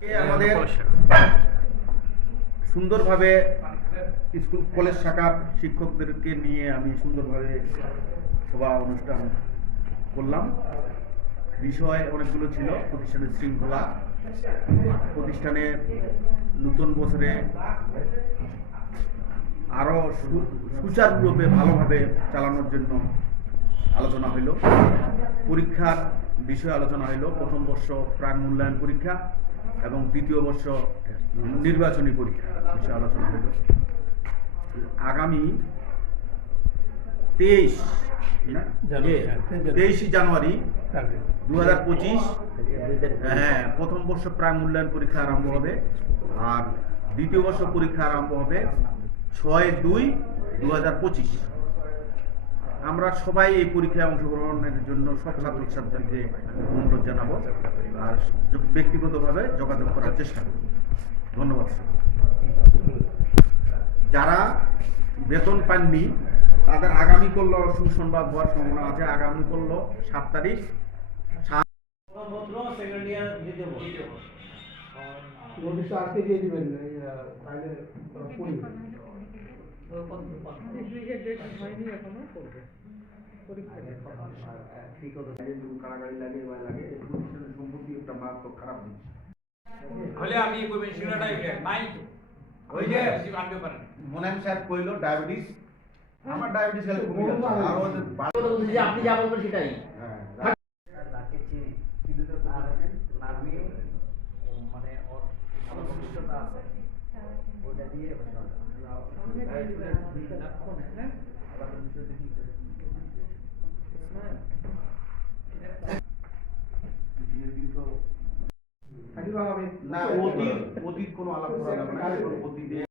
আমাদের সুন্দরভাবে school college শাখার শিক্ষকদেরকে নিয়ে আমি সুন্দরভাবে সভা অনুষ্ঠান করলাম। বিষয় অনেকগুলো ছিল, প্রতিষ্ঠানের শৃঙ্খলা, প্রতিষ্ঠানের নতুন বছরে আরো সুচারুরূপে ভালোভাবে চালানোর জন্য আলোচনা হইল। পরীক্ষার বিষয়ে আলোচনা হইল, প্রথম বর্ষ প্রাণ মূল্যায়ন পরীক্ষা এবং দ্বিতীয় বর্ষ নির্বাচনী পরীক্ষা বিষয়ে আলোচনা হইল। আগামী 23 জানুয়ারি 2025 প্রথম বর্ষ প্রাণ মূল্যায়ন পরীক্ষা আরম্ভ হবে, আর দ্বিতীয় বর্ষ পরীক্ষা আরম্ভ হবে 6/2/2025। আমরা সবাই এই পরীক্ষায় অংশগ্রহণের জন্য সব ছাত্রছাত্রীকে অনুরোধ জানাবো, আর ব্যক্তিগতভাবে যোগাযোগ করার চেষ্টা করব। ধন্যবাদ। যারা বেতন পাননি তাদের আগামী করলো সুসংবাদ হওয়ার সম্ভাবনা আছে। আগামী করলো 7 তারিখ আজকে দিয়ে দিবেন তাহলে কারাগারি লাগে লাগে প্রতিষ্ঠানের সম্পত্তি একটা মারাত্মক খারাপ জিনিস হলে আমি কইবেন শিরাটাই নাই তো ওই যে আনতে পারেন মোনাম স্যার কইলো ডায়াবেটিস, আমার ডায়াবেটিস গেলে কমে যাচ্ছে, আর ওদের যে আপনি যা বলবেন সেটাই। হ্যাঁ মানে ওর ভালো ভবিষ্যৎ আছে ওটা দিয়ে না অতীত কোনো আলাপ করা যাবে না, অতীতে